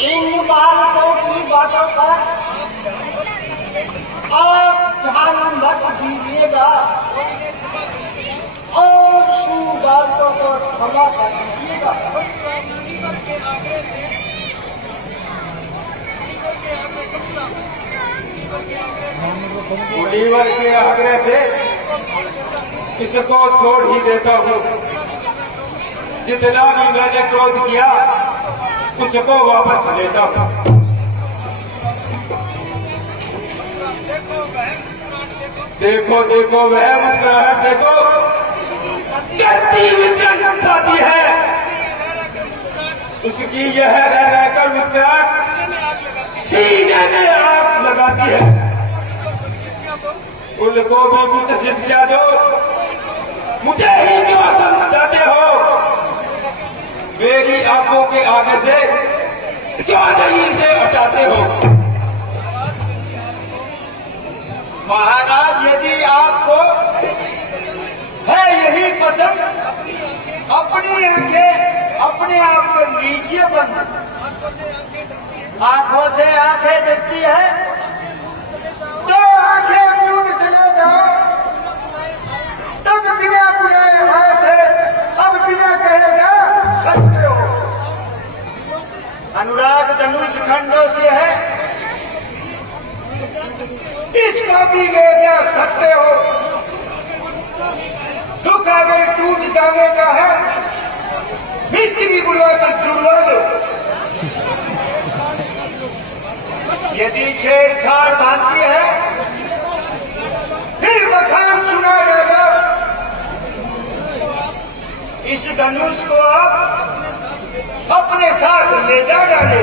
इन बालकों की बातों पर आप ध्यान मत दीजिएगा और बालकों को क्षमा कर दीजिएगा। मुनीवर के आग्रह से इसको छोड़ ही देता हूँ। जितना भी मैंने क्रोध किया उसको वापस लेता हूँ। देखो देखो वह मुस्कुराहट देखो, जाती है उसकी। यह रह रहकर मुस्कुराहट सीने में आग लगाती है। उनको भी कुछ शिक्षा दो, मुझे ही क्यों समझाते हो? मेरी आंखों के आगे से क्यों नहीं से हटाते हो? महाराज, यदि आपको है यही पसंद, अपनी आंखें अपने आप को लीजिए बंद। आंखों से आंखें देखती है तो आंखें मूंद चले जाओ। तब बिना बुलाए भाई थे, अब बिना कहेगा सत्य हो। अनुराग धनुष खंडों से है, इसका भी ले जा सकते हो। दुख अगर टूट जाने का है, मिस्त्री बुलवाकर जुड़वा लो। यदि छेड़छाड़ भागती है, फिर बखान सुना जाएगा। इस धनुष को आप अपने साथ ले जा डाले।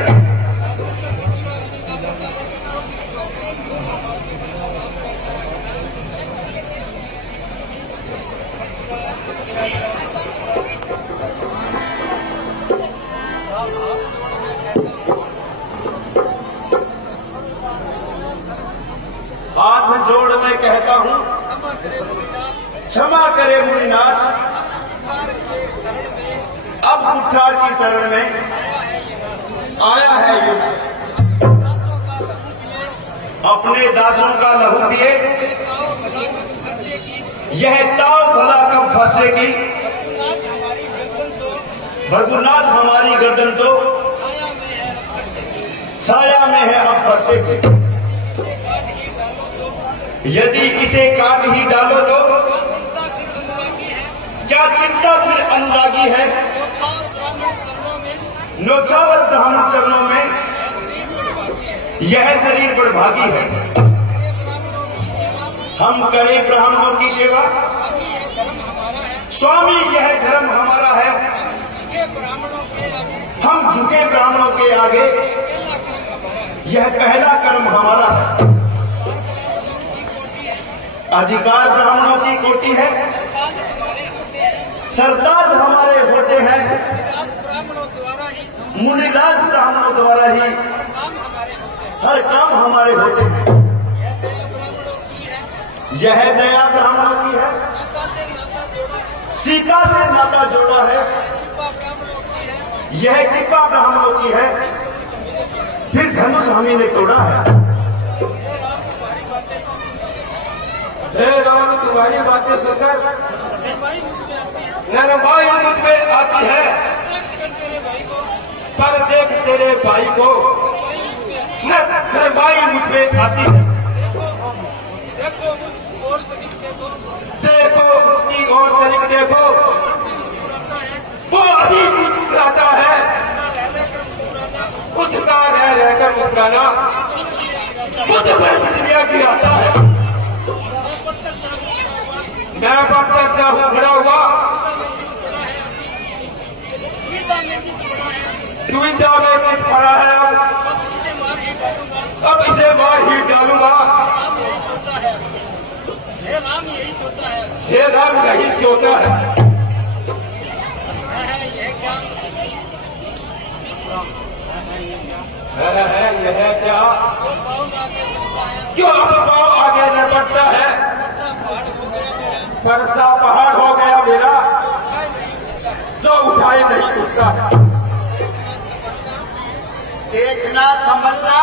हाथ जोड़ मैं कहता हूँ, क्षमा करे मुनिनाथ। अब कुठार की शरण में आया है युग। अपने दासों का लहू पिए, यह ताव भला कब फंसेगी। भृगुनाथ हमारी गर्दन तो छाया में है अब फंसेगी। यदि इसे काट ही डालो तो क्या चिंता फिर अनुरागी है। नौछावर ब्राह्मण चरणों में यह शरीर बड़भागी है। हम करें ब्राह्मणों की सेवा, स्वामी यह धर्म हमारा है। हम झुके ब्राह्मणों के आगे, यह पहला कर्म हमारा है। अधिकार ब्राह्मणों की कोटि है, सरताज हमारे होते हैं। मुनिराज ब्राह्मणों द्वारा ही हर काम हमारे होते हैं। यह दया ब्राह्मणों की है, सीता से नाता जोड़ा है। यह कृपा ब्राह्मणों की है, फिर धनुष हमी ने तोड़ा है। हे राम, तुम्हारी बातें सुनकर नरमाई मुझ में आती है, पर देख तेरे भाई को नरमाई मुझ में आती है। देखो उसकी और तरीक देखो, वो अभी मुस्कुराता है। उसका रह रहकर मुस्कुराना मुझ पर बिजलियां गिराता है। मैं पत्थर से खड़ा हुआ, दुविधा में चित पड़ा है। अब इसे मार ही डालूंगा। हे राम, यही सोचा है। यह क्या क्यों अब पाँव आगे न बढ़ता है। परसा पहाड़ हो गया मेरा, जो उठाए नहीं उठता है। देखना संभलना